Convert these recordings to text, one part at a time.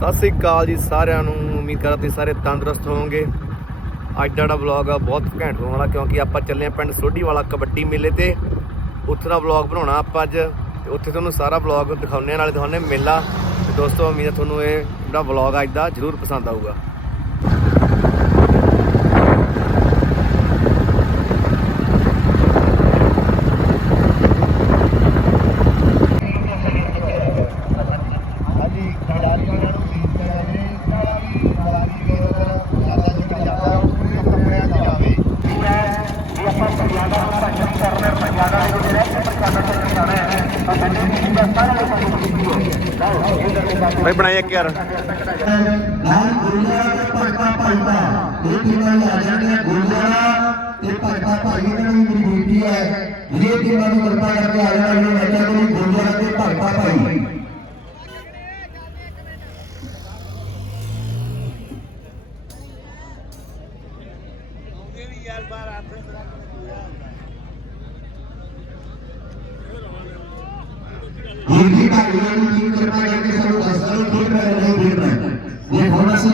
ਸਤਿ ਸ੍ਰੀ ਅਕਾਲ ਜੀ ਸਾਰਿਆਂ ਨੂੰ। ਉਮੀਦ ਕਰਦਾ ਤੁਸੀਂ ਸਾਰੇ ਤੰਦਰੁਸਤ ਹੋਵੋਗੇ। ਅੱਜ ਦਾ ਜਿਹੜਾ ਵਲੌਗ ਆ, ਬਹੁਤ ਘੈਂਟ ਹੋਣ ਵਾਲਾ, ਕਿਉਂਕਿ ਆਪਾਂ ਚੱਲੇ ਆ ਪਿੰਡ ਸੋਢੀ ਵਾਲਾ ਕਬੱਡੀ ਮੇਲੇ ਤੇ। ਉੱਥੇ ਦਾ ਵਲੌਗ ਬਣਾਉਣਾ ਆਪਾਂ ਅੱਜ। ਤੇ ਉੱਥੇ ਤੁਹਾਨੂੰ ਸਾਰਾ ਵਲੌਗ ਦਿਖਾਉਂਦੇ ਆ ਨਾਲੇ ਤੁਹਾਨੂੰ ਮੇਲਾ। ਤੇ ਦੋਸਤੋ, ਉਮੀਦ ਹੈ ਤੁਹਾਨੂੰ ਇਹ ਜਿਹੜਾ ਵਲੌਗ ਅੱਜ ਦਾ ਜ਼ਰੂਰ ਪਸੰਦ ਆਊਗਾ ਹਾਂਜੀ ਖਿਡਾਰੀਆਂ ਨੂੰ ਉਮੀਦ ਕਰਾਂਗੇ ਕਿ ਖਿਡਾਰੀ ਦੇ ਜ਼ਿਆਦਾ ਜਿੱਤ ਜਾਂਦਾ ਉਹ ਕੱਪੜਿਆਂ 'ਚ ਜਾਵੇ ਇਹ ਆਪਾਂ ਪੰਜਾਬਾ ਨੂੰ ਭਜਨ ਕਰਨਾ ਪੰਜਾਬਾ ਦੇ ਜਿਹੜੇ ਰਹਿ ਪੰਜਾਬਾ ਤੋਂ ਜਾਣਾ ਹੈ ਤਾਂ ਸਾਡੇ ਦੀ ਦਾ ਸਾਰਾ ਲੋਕਾਂ ਨੂੰ ਕੀਤੀ ਹੈ ਲਓ ਇਧਰ ਦੇ ਬਾਬੂ ਭਾਈ ਬਣਾਈ ਇੱਕ ਯਾਰ ਨਾਲ ਗੁਰਦੁਆਰਾ ਤੇ ਭਗਤਾ ਭਾਈ ਦਾ ਇਹ ਟੀਮਾਂ ਆ ਜਾਣੀਆਂ ਗੁਰਦੁਆਰਾ ਤੇ ਭਗਤਾ ਭਾਈ ਇਹਨਾਂ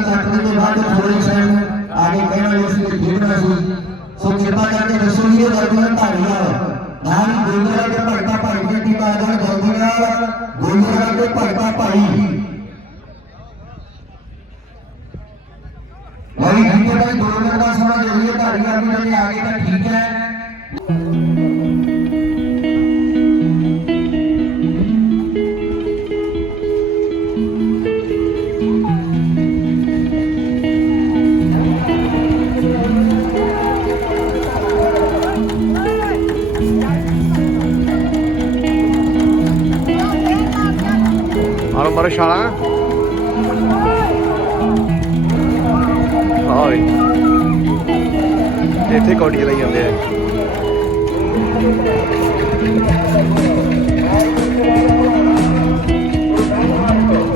ਹੁਣ ਅਸੀਂ ਬਾਅਦ ਥੋੜੇ ਸੈਨ ਆਗੇ ਕਹਿਣਾ ਇਸ ਵਿੱਚ ਖੇਡਣਾ ਸੀ। ਸੋ ਕਿਰਪਾ ਕਰਕੇ ਦੱਸੋ ਜੀ ਇਹ ਵਰਦੀਆਂ ਨਾਲ ਗੁਰਦੁਆਰਾ ਦੇ ਭਗਤਾ ਭਾਈ ਦੀ ਟੀਮ ਆ ਗੁਰਦੁਆਰਾ ਗੁਰਦੁਆਰਾ ਦੇ ਭਗਤਾ ਭਾਈ। ਭਾਈ ਜੀ ਦਾ ਦੋ ਦਾ ਸਮਾਂ ਜ਼ਰੂਰੀ ਹੈ ਢਾਈਆਂ ਵੀ ਜਿਹੜੇ ਤਾਂ ਠੀਕ ਹੈ। ਆਲੋ ਹਾਏ ਇੱਥੇ ਕੌਡੀ ਲਈ ਜਾਂਦੇ ਆ।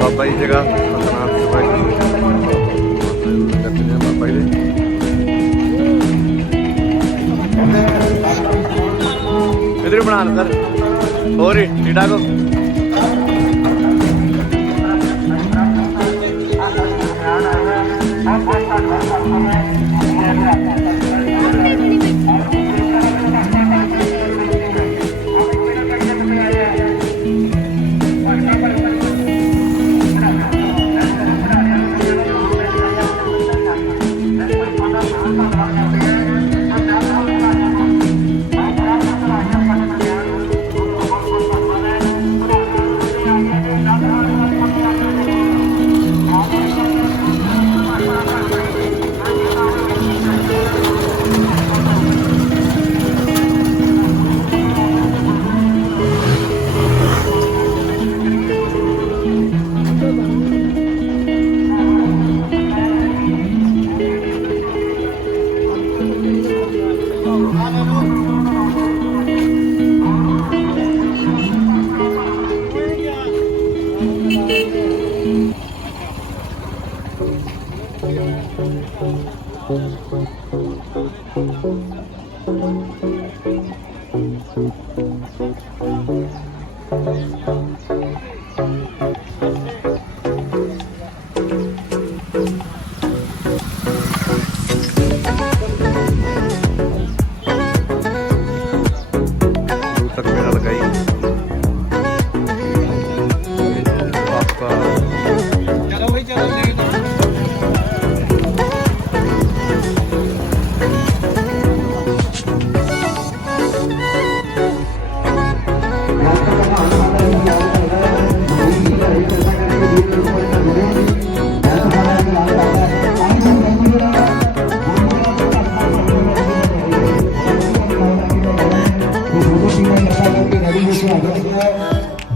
ਬਾਬਾ ਜੀ ਜਗ੍ਹਾ ਸਤਨਾਮ ਵਾਹਿਗੁਰੂ ਕਰਦੇ ਨੇ ਬਾਬਾ ਜੀ। ਦੇ ਇਧਰ ਬਣਾ ਲੈ ਸਰ। ਹੋਰ ਠੀਕ ਠਾਕ ਹੋ ਦੂਰ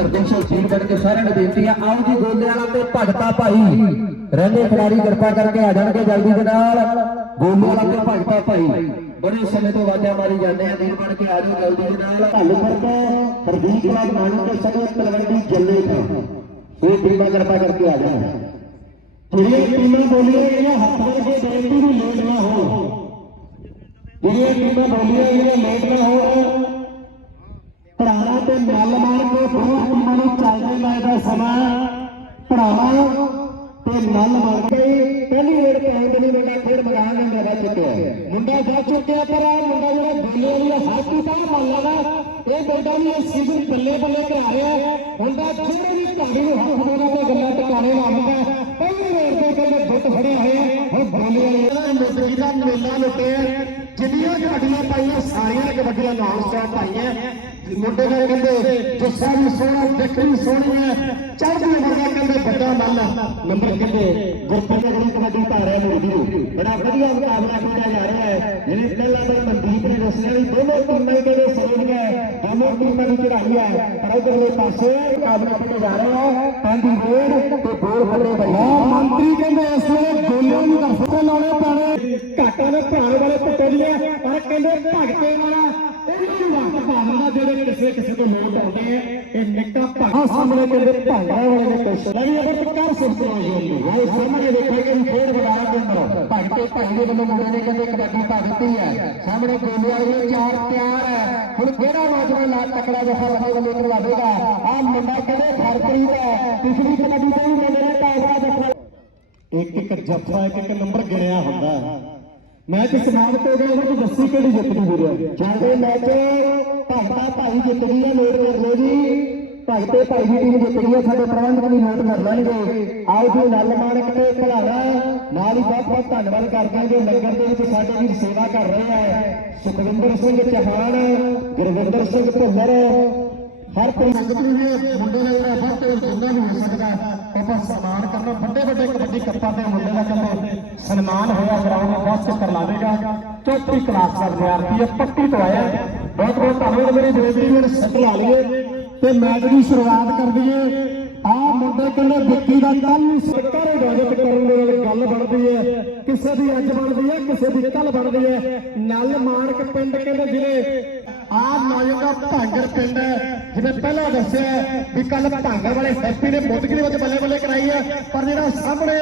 ਧਰਦੇ ਸ਼ੌਕੀਨ ਬਣ ਕੇ ਸਾਰਿਆਂ ਨੂੰ ਬੇਨਤੀ ਆ, ਆਓ ਜੀ ਗੋਲੇ ਵਾਲਾ ਤੇ ਭਗਤਾ ਭਾਈ। ਰਹਿੰਦੇ ਖਿਡਾਰੀ ਕਿਰਪਾ ਕਰਕੇ ਆ ਜਾਣਗੇ ਜਲਦੀ ਦੇ ਨਾਲ। ਗੋਲੇ ਵਾਲਾ ਤੇ ਭਗਤਾ ਭਾਈ। ਬੜੇ ਸਮੇਂ ਤੋਂ ਆਵਾਜ਼ਾਂ ਮਾਰੀ ਜਾਂਦੇ ਆ, ਵੀਰ ਬਣ ਕੇ ਆ ਜਾਓ ਜਲਦੀ ਦੇ ਨਾਲ। ਢੱਲ ਕਰਕੇ ਹਰਦੀਪ ਕਲਬ ਮਾਨੂ ਤੇ ਸਗੋਂ ਤਲਵੰਡੀ ਜੱਲੇ ਤੋਂ। ਇਹ ਟੀਮਾਂ ਕਿਰਪਾ ਕਰਕੇ ਆ ਜਾਣ ਜਿਹੜੀਆਂ ਟੀਮਾਂ ਬੋਲੀਆਂ ਗਈਆਂ, ਹੱਥ ਵਰਗੇ ਬੇਨਤੀ ਵੀ ਲੋੜ ਨਾ ਹੋ। ਜਿਹੜੀਆਂ ਟੀਮਾਂ ਬੋਲੀਆਂ ਗਈਆਂ ਲੋੜ ਨਾ ਹੋਣ ਸਮਾਂ ਭਰਾਵਾਂ ਤੇ ਮੱਲ ਮਾਰ ਕੇ ਪਹਿਲੀ ਵੇਰ ਕਹਿੰਦੇ ਨਹੀਂ ਮੁੰਡਾ ਖੇਡ ਮੈਦਾਨ ਦੇ ਅੰਦਰ ਵੱਜ ਚੁੱਕਿਆ ਮੁੰਡਾ ਜਾ ਚੁੱਕਿਆ ਪਰ ਆ ਮੁੰਡਾ ਜਿਹੜਾ ਬੋਲੇ ਵਾਲੀ ਹੱਥ ਕੀਤਾ ਮੱਲ ਦਾ ਇਹ ਮੁੰਡਾ ਵੀ ਇਸ ਸੀਜ਼ਨ ਬੱਲੇ ਬੱਲੇ ਕਰਾ ਰਿਹਾ ਮੁੰਡਾ ਜਿਹੜੇ ਵੀ ਢਾੜੀ ਨੂੰ ਹੱਥ ਮਾਰਾ ਤੇ ਗੱਲਾਂ ਟਿਕਾਣੇ ਲਾਉਂਦਾ ਪਹਿਲੀ ਵੇਰ ਤੇ ਕਹਿੰਦੇ ਬੁੱਤ ਫੜੇ ਹੋਏ ਹੁਣ ਬੋਲੇ ਵਾਲੀ ਇਹਦਾ ਦਾ ਮੇਲਾ ਲੁੱਟਿਆ ਜਿੰਨੀਆਂ ਕਬੱਡੀਆਂ ਪਾਈਆਂ, ਸਾਰੀਆਂ ਕਬੱਡੀਆਂ ਨਾਮ ਸਟਾਪ ਪਾਈਆਂ। ਮੁੰਡੇ ਨੇ ਕਹਿੰਦੇ ਜੱਸਾ ਵੀ ਸੋਹਣਾ ਦੇਖਣ ਸੋਹਣੀ ਹੈ। ਚੜ੍ਹਦੀ ਵਰਗਾ ਕਹਿੰਦੇ ਵੱਡਾ ਮੱਲ ਨੰਬਰ ਕਹਿੰਦੇ ਗੁਰਪ੍ਰੀਤ ਅਗਲੀ ਕਬੱਡੀ ਪਾ ਰਿਹਾ ਮੋਦੀ ਬੜਾ ਵਧੀਆ ਮੁਕਾਬਲਾ ਕੀਤਾ ਜਾ ਰਿਹਾ ਹੈ। ਜਿਹਨੇ ਪਹਿਲਾਂ ਤਾਂ ਮਨਦੀਪ ਨੇ ਦੱਸਿਆ ਵੀ ਦੋਨੋਂ ਟੀਮਾਂ ਕਹਿੰਦੇ ਸਮਝ ਗਏ ਦੋਨੋਂ ਟੀਮਾਂ ਦੀ ਚੜਾਈ ਹੈ। ਪਰ ਇਧਰਲੇ ਪਾਸੇ ਮੁਕਾਬਲਾ ਕੀਤਾ ਜਾ ਰਿਹਾ ਹੈ। ਕਾਂਦੀ ਰੋਡ ਤੇ ਗੋਲ ਫੜੇ ਬੰਦਾ ਮੰਤਰੀ ਕਹਿੰਦੇ ਇਸ ਵੇਲੇ ਗੋਲਿਆਂ ਨੂੰ ਦਰਸ਼ਕ ਲਾਉਣੇ ਪੈਣੇ। ਘਾਟਾਂ ਦੇ ਭਾਣ ਵਾਲੇ ਪੁੱਟੇ ਦੀਆਂ ਪਰ ਕਹਿੰਦੇ ਭਗਤੇ ਵਾਲਾ ਉਹਨਾਂ ਨੂੰ ਵਕਤ ਪਾਉਂਦਾ ਜਿਹੜੇ ਕਿਸੇ ਕਿਸੇ ਤੋਂ ਲੋਟ ਆਉਂਦੇ ਆ ਇਹ ਨਿੱਕਾ ਭਾਗਾ ਸਾਹਮਣੇ ਕਹਿੰਦੇ ਭਾਗਾ ਵਾਲੇ ਨੇ ਕੁਛ ਨਹੀਂ ਅਗਰ ਕਰ ਸਕਦੇ ਹੋ ਜੀ। ਉਹ ਸਾਹਮਣੇ ਦੇਖੇਗਾ ਕਿ ਖੇਡ ਬਦਾਰਾ ਦੇ ਅੰਦਰ। ਭਗਤੇ ਭਾਈ ਦੇ ਵੱਲੋਂ ਮੁੰਡੇ ਨੇ ਕਹਿੰਦੇ ਕਬੱਡੀ ਦਿੱਤੀ ਹੈ। ਸਾਹਮਣੇ ਗੋਲੇ ਵਾਲੇ ਚਾਰ ਤਿਆਰ ਹੈ। ਹੁਣ ਕਿਹੜਾ ਨੌਜਵਾਨ ਲਾ ਤਕੜਾ ਜਫਾ ਲਗੇ ਵੱਲੋਂ ਕਰਵਾਵੇਗਾ ਆ ਮੁੰਡਾ ਕਹਿੰਦੇ ਹਰਪ੍ਰੀਤ ਹੈ। ਪਿਛਲੀ ਕਬੱਡੀ ਤੋਂ ਵੀ ਨੇ ਟਾਇਰਾ ਜਫਾ ਇੱਕ ਇੱਕ ਜੱਫਾ ਇੱਕ ਇੱਕ ਨੰਬਰ ਗਿਣਿਆ ਹੁੰਦਾ ਹੈ। ਮੈਚ ਸਮਾਪਤ ਹੋ ਗਿਆ ਉਹਨੂੰ ਦੱਸੀ ਕਿਹੜੀ ਜਿੱਤ ਗਈ ਵੀਰੇ? ਚੱਲਦੇ ਮੈਚ ਭਗਤਾ ਭਾਈ ਜਿੱਤ ਗਈ ਹੈ ਨੋਟ ਕਰ ਲਓ ਜੀ। ਭਗਤੇ ਭਾਈ ਦੀ ਟੀਮ ਜਿੱਤ ਗਈ ਹੈ ਸਾਡੇ ਪ੍ਰਬੰਧਕ ਵੀ ਨੋਟ ਕਰ ਲੈਣਗੇ। ਆਓ ਜੀ, ਨਲ ਮਾਨਕ ਤੇ ਭਲਾਵਾ ਨਾਲ ਹੀ ਬਹੁਤ ਬਹੁਤ ਧੰਨਵਾਦ ਕਰਦਾ ਹਾਂ ਜੋ ਲੰਗਰ ਦੇ ਵਿੱਚ ਸਾਡੇ ਵੀਰ ਸੇਵਾ ਕਰ ਰਹੇ ਹੈ ਸੁਖਵਿੰਦਰ ਸਿੰਘ ਚੌਹਾਨ, ਗੁਰਵਿੰਦਰ ਸਿੰਘ ਭੁੱਲਰ ਹਰ ਕੋਈ ਸੰਗਤ ਨੂੰ ਵੀ ਮੁੰਡੇ ਦਾ ਜਿਹੜਾ ਵੱਧ ਤੋਂ ਜਿੰਨਾ ਵੀ ਹੋ ਸਕਦਾ ਆਪਾਂ ਸਨਮਾਨ ਕਰਨਾ, ਵੱਡੇ ਵੱਡੇ ਕਬੱਡੀ ਕੱਪਾਂ ਤੇ ਮੁੰਡੇ ਦਾ ਕਹਿੰਦੇ ਸਨਮਾਨ ਹੋਇਆ, ਗਰਾਊਂਡ ਵਿੱਚ ਬਹੁਤ ਲਾਵੇਗਾ। ਚੌਥੀ ਕਲਾਸ ਦਾ ਵਿਦਿਆਰਥੀ ਹੈ, ਪੱਟੀ ਤੋਂ ਆਇਆ ਬਹੁਤ ਬਹੁਤ ਧੰਨਵਾਦ, ਮੇਰੀ ਬੇਨਤੀ ਵੀ ਸੱਟ ਲਾ ਲਈਏ ਤੇ ਮੈਚ ਦੀ ਸ਼ੁਰੂਆਤ ਕਰ ਦਈਏ। ਆ ਮੁੰਡੇ ਕਹਿੰਦੇ ਵਿੱਕੀ ਦਾ ਕੱਲ ਨੂੰ ਸਰਕਾਰ ਇਜਾਜ਼ਤ ਕਰਨ ਦੇ ਨਾਲ ਗੱਲ ਬਣਦੀ ਹੈ। ਕਿਸੇ ਦੀ ਅੱਜ ਬਣਦੀ ਹੈ, ਕਿਸੇ ਦੀ ਕੱਲ ਬਣਦੀ ਹੈ। ਨਲ ਮਾਨਕ ਪਿੰਡ ਕਹਿੰਦੇ ਜ਼ਿਲ੍ਹੇ ਆ ਨੌਜਵਾਨ ਭਾਂਗਰ ਪਿੰਡ ਜਿਵੇਂ ਪਹਿਲਾਂ ਦੱਸਿਆ ਵੀ ਕੱਲ ਭਾਂਗਰ ਵਾਲੇ ਹੈਪੀ ਨੇ ਮੁੱਦਗੀ ਵਿੱਚ ਬੱਲੇ ਬੱਲੇ ਕਰਾਈ ਹੈ, ਪਰ ਜਿਹੜਾ ਸਾਹਮਣੇ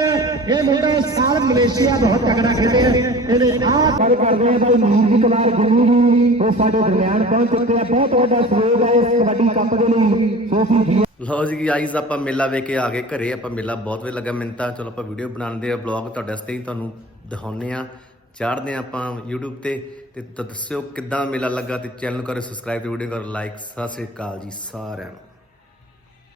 ਇਹ ਮੁੰਡਾ ਸਾਲ ਮਲੇਸ਼ੀਆ ਬਹੁਤ ਤਗੜਾ ਖੇਡਿਆ ਇਹਨੇ ਆਹ ਗੱਲ ਕਰਦੇ ਆ ਭਾਈ ਮੀਰ ਕੁਮਾਰ ਗੁਰੂ ਜੀ ਉਹ ਸਾਡੇ ਦਰਮਿਆਨ ਪਹੁੰਚ ਚੁੱਕੇ ਆ। ਬਹੁਤ ਵੱਡਾ ਸਹਿਯੋਗ ਹੈ ਇਸ ਕਬੱਡੀ ਕੱਪ ਦੇ ਲਈ। ਸੋਫੀ ਜੀ। ਲਓ ਜੀ ਗਾਈਜ਼ ਆਪਾਂ ਮੇਲਾ ਵੇਖ ਕੇ ਆ ਗਏ ਘਰੇ। ਆਪਾਂ ਮੇਲਾ ਬਹੁਤ ਵਧੀਆ ਲੱਗਾ ਮੈਨੂੰ ਤਾਂ। ਚਲੋ, ਆਪਾਂ ਵੀਡੀਓ ਬਣਾਉਂਦੇ ਆ ਬਲੌਗ ਤੁਹਾਡੇ ਵਾਸਤੇ ਹੀ ਤੁਹਾਨੂੰ ਦਿਖਾਉਂਦੇ ਆ। ਚਾੜਦੇ ਆ ਆਪਾਂ YouTube ਤੇ। ਤੇ ਦੱਸਿਓ ਕਿੱਦਾਂ ਮੇਲਾ ਲੱਗਾ ਤੇ ਚੈਨਲ ਕਰੋ ਸਬਸਕ੍ਰਾਈਬ ਤੇ ਵੀਡੀਓ ਕਰੋ ਲਾਈਕ ਸਤਿ ਸ੍ਰੀ ਅਕਾਲ ਜੀ ਸਾਰਿਆਂ ਨੂੰ।